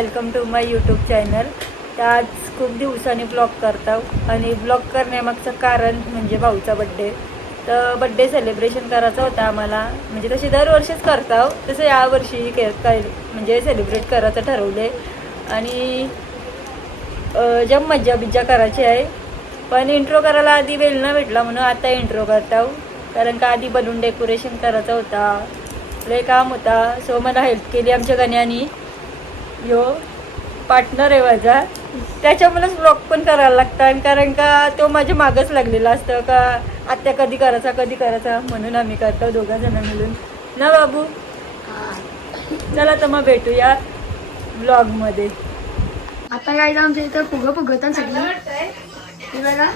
Welcome to my YouTube channel. तर आज खूप दिवसांनी ब्लॉग करतो आणि ब्लॉग करण्यामागचं कारण म्हणजे भाऊचा बड्डे. तर बड्डे सेलिब्रेशन करायचा होता आम्हाला, म्हणजे तसे दरवर्षीच करतो, तसं यावर्षी म्हणजे सेलिब्रेट करायचं ठरवले आणि जम मज्जा बिज्जा करायची आहे. पण इंट्रो करायला आधी वेळ न भेटला म्हणून आता इंट्रो करतो, कारण का आधी बलून डेकोरेशन करायचा होता, लय काम होता. सो मला हेल्प केली आमच्या गण्यानी. यो पार्टनर आहे माझा, त्याच्यामुळेच ब्लॉग पण करायला लागतं, कारण का तो माझ्या मागच लागलेला असतं का आत्या कधी करायचा म्हणून आम्ही करतो दोघा जण मिळून ना बाबू. चला तर मग भेटूया ब्लॉगमध्ये. आता काय आमच्या इथं फुगत सगळी बघा.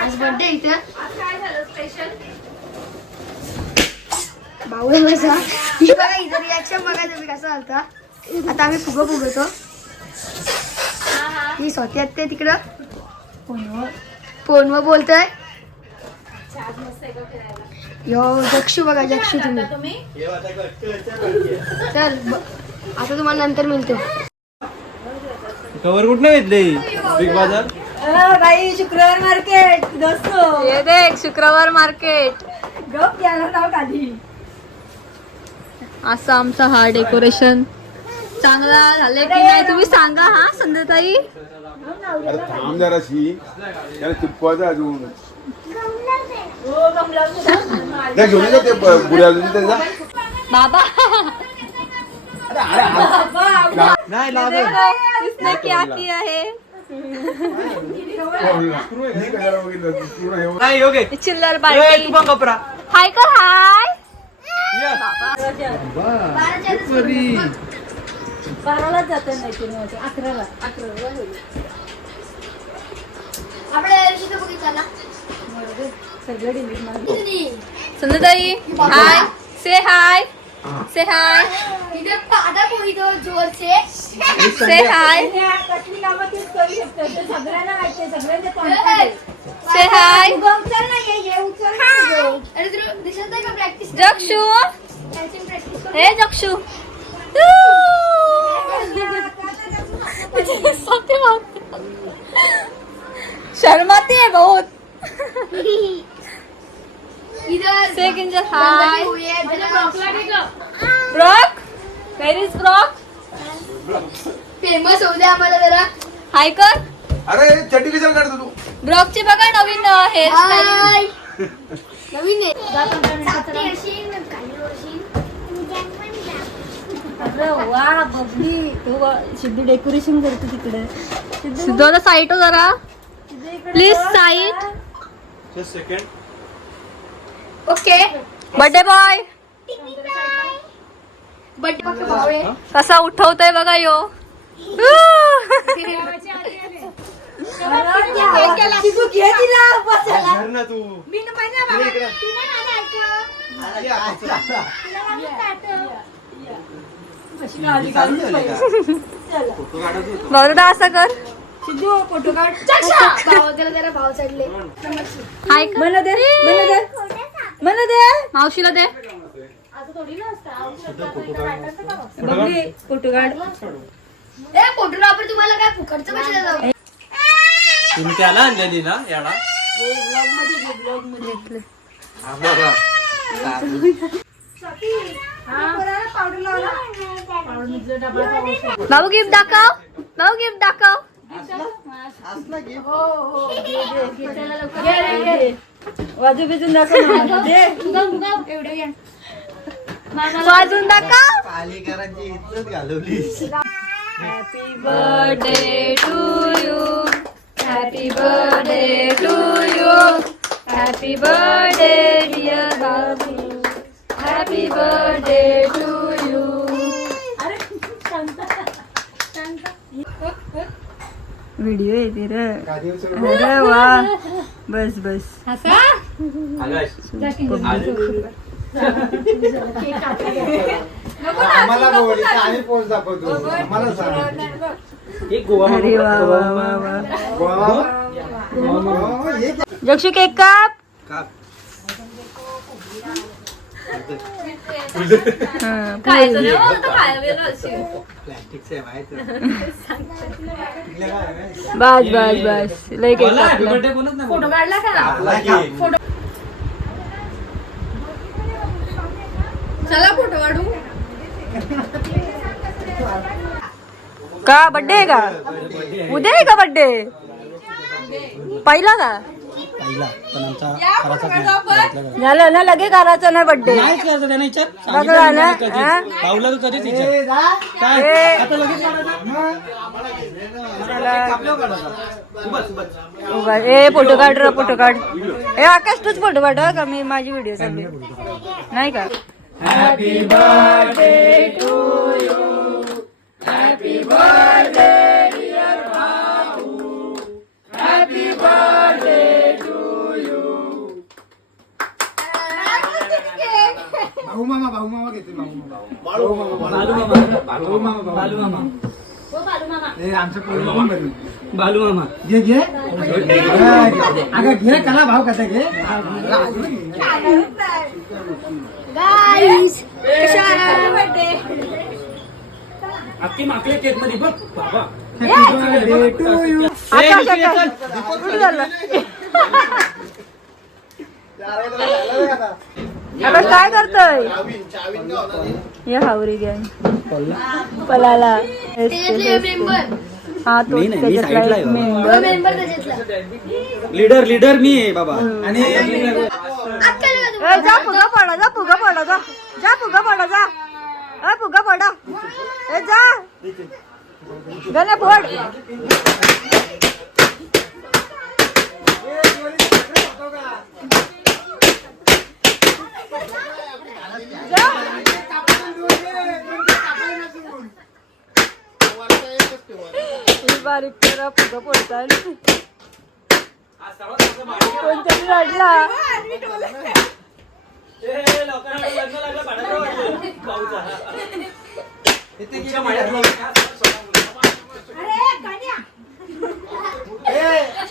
आज बर्थडे इथं भाऊ माझा. ही बघा इथं रिॲक्शन बघा तुम्ही कसा होता. आता आम्ही फुगतो. ही स्वतः ते तिकडं फोनवर बोलतोय. यो जक्षू बघा, जक्षू तुम्ही चल आता तुम्हाला नंतर मिळतो. कवर कुठनं घेतले बिग बाजार? बाई शुक्रवार मार्केट दोस्तो, ये देख शुक्रवार मार्केट. गप याला नाव खाली. असं आमचा हा डेकोरेशन चांगला झाले की नाही तुम्ही सांगा. हा संध्याताई आमदाराशी त्याला चिपवायचं अजून घेऊन येतो ते पुढे अजून त्याचा बाबा नाही इसने क्या किया है. नाही योगे चिल्लर तू पार्टी. पण कपरा हाय कर हाय. बारालाच जाते नाही की 11ला सगळं डिलीट मारली. संध्याताई हाय से हाय से हाय से हाय कसली कामं तीच करू शकतो, ते सगळ्यांना माहिती आहे, सगळ्यांचे कॉन्टॅक्ट आहे. से हाय उचल ना, ये उचल ना. जक्षू. हे जक्षू शर्माती है बहुत. Say Kinjal hi. Brock where is Brock. Famous होऊ दे आम्हाला जरा. हाय कर. अरे चड्डी कशाला काढतो तू? ब्रॉकची बघा नवीन हेअरस्टाईल. हाय. नवीन आहे. अरे वा बबली, तो सिद्धू डेकोरेशन करतो तिकडे. सिद्धूला साईट हो जरा please site. Just second. Okay. Birthday boy birthday भाऊ आहे. कसा उठवतोय बघा यो. सिद्धू घे तिला बसायला. धर ना तू. बाबा असं कर. सिद्धू फोटो काढ. भावाला जरा भाव चढले. हाय कर. मला दे, मला दे, मला दे. मावशीला दे. बबली फोटो काढ. ए फोटोग्राफर तुम्हाला काय फुकटचं पैसे जाऊ. तुम्ही त्याला आणलेली ना याला? हा बघा. बाबू गिफ्ट दाखव. बाबू गिफ्ट दाखव. वाजू बिजून दाखव ना. दे. वाजून दाखव. पालेकरांची इज्जत घालवलीस. Happy birthday to you. Happy birthday to you. Happy birthday dear Babu. Happy birthday to you. Video येते रे. अरे वा, बस बस. आम्हाला बोल, आम्ही पोच दाखवतो. आम्हाला सांग. एक गोवा अरे वा वा वा वा. एक जक्षू केक काप. काप. हा, खायचं नाही हो, आता खायला गेलो असेल. प्लॅस्टिकचं आहे माहिती बस बस बस लय केक कापला. बर्थडे कोणच नाही फोटो काढला का? चला फोटो काढू. का बर्थडे आहे का? उद्या आहे का बर्थडे? पहिला का? पहिला पण आमचा या फोटो काढू आपण. झालं ना लगे करायचं नाही बर्थडे. नाहीच करायचं त्याने विचार बघला ना हा? पावला तर कधीच विचार काय ए, आता लगेच काढायचं? उभा. ए फोटो काढ रे फोटो काढ. ए आकाश तूच फोटो काढ हा का मी माझी व्हिडिओ चालली नाही का? भाऊ मामा घेते भाऊ मामा हे आमचं पोरं बघून बरी. बालू मामा घे घे अगं घे कला भाव कसा घे गाईस अख्खी माकले केक मध्ये बघ बाबा टू यू आकाश आकाश कुठं झालं? आकाश काय करतोय? हे हावरी गँग पलाला मेंबर हा तो मी नाही, मी त्याच्यातला साईडला एक आहे बाबा. मेंबर. मेंबर त्याच्यातला लीडर मी आहे बाबा आणि ए, जा फुगा पडा जा फुगा पडा जा जा फुगा पडा जा ए फुगा पडा ए जा गणे फोड जा. ही बारीक करा फुगा पडताय कोणतरी रडला.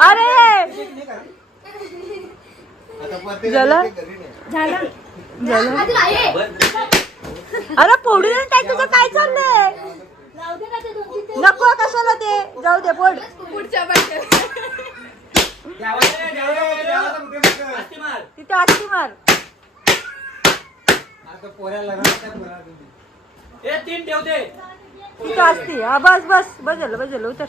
अरे झालं झालं अरे पोडू दे काय तुझं काय चाललंय नको कशाला ते जाऊ दे पोड पुढच्या बर्थडे. तिथे आस्ती मार तीन ठेवते तिथे असती हा बस बस बस झालं उतर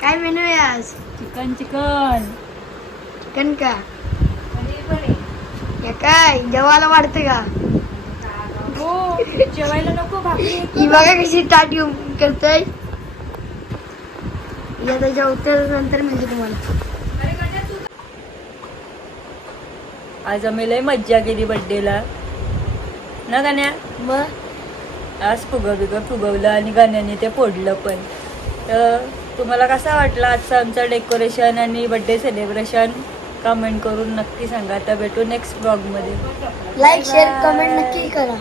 काय मेनू आहे आज चिकन चिकन का या काय जेवायला वाढतं का हो जेवायला नको भाकरी ही बघा कशी ताट येऊन करतोय या त्याच्या उत्तर नंतर म्हणजे तुम्हाला आज आम्ही लय मज्जा केली बर्थडेला ना गाण्या मग आज फुगवलं आणि गाण्याने ते फोडलं पण तर तुम्हाला कसा वाटला आजचं आमचं डेकोरेशन आणि बर्थडे सेलिब्रेशन कमेंट करून नक्की सांगा. आता भेटू नेक्स्ट ब्लॉगमध्ये. लाईक शेअर कमेंट नक्की करा.